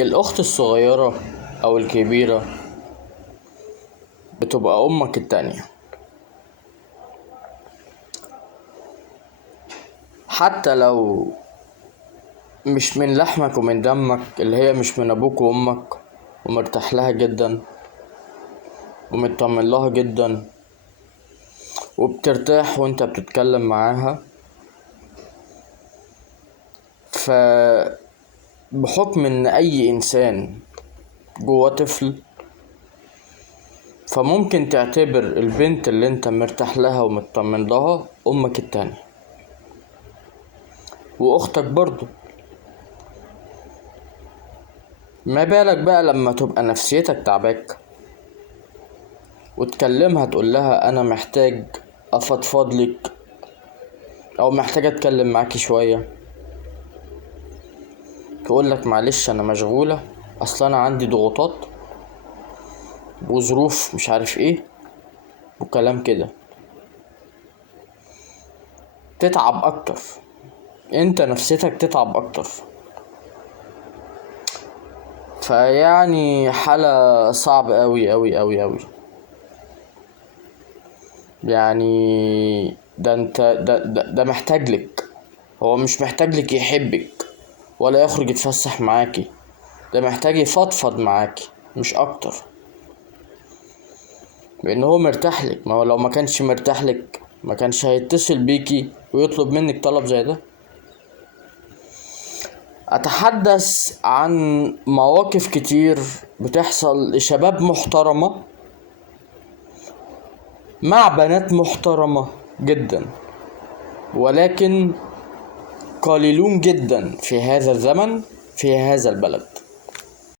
الأخت الصغيرة أو الكبيرة بتبقى أمك التانية، حتى لو مش من لحمك ومن دمك، اللي هي مش من أبوك وأمك ومرتاح لها جدا ومطمن لها جدا وبترتاح وانت بتتكلم معاها. فبحكم ان اي انسان جوه طفل، فممكن تعتبر البنت اللي انت مرتاح لها ومطمن لها امك التانية، واختك برضو. ما بالك بقى لما تبقى نفسيتك تعباك وتكلمها تقول لها انا محتاج افضفض لك او محتاج اتكلم معاكي شوية، تقول لك معلش انا مشغولة، اصلا انا عندي ضغوطات وظروف مش عارف ايه وكلام كده. تتعب اكتر، انت نفسيتك تتعب اكتر. فيعني حالة صعب اوي اوي اوي اوي. يعني ده انت ده محتاج لك، هو مش محتاج لك يحبك ولا يخرج يتفسح معاكي، ده محتاج يفضفض معاكي مش اكتر، لان هو مرتاح لك. ما هو لو ما كانش مرتاح لك ما كانش هيتصل بيكي ويطلب منك طلب زي ده. اتحدث عن مواقف كتير بتحصل لشباب محترمة مع بنات محترمة جدا، ولكن قليلون جدا في هذا الزمن في هذا البلد.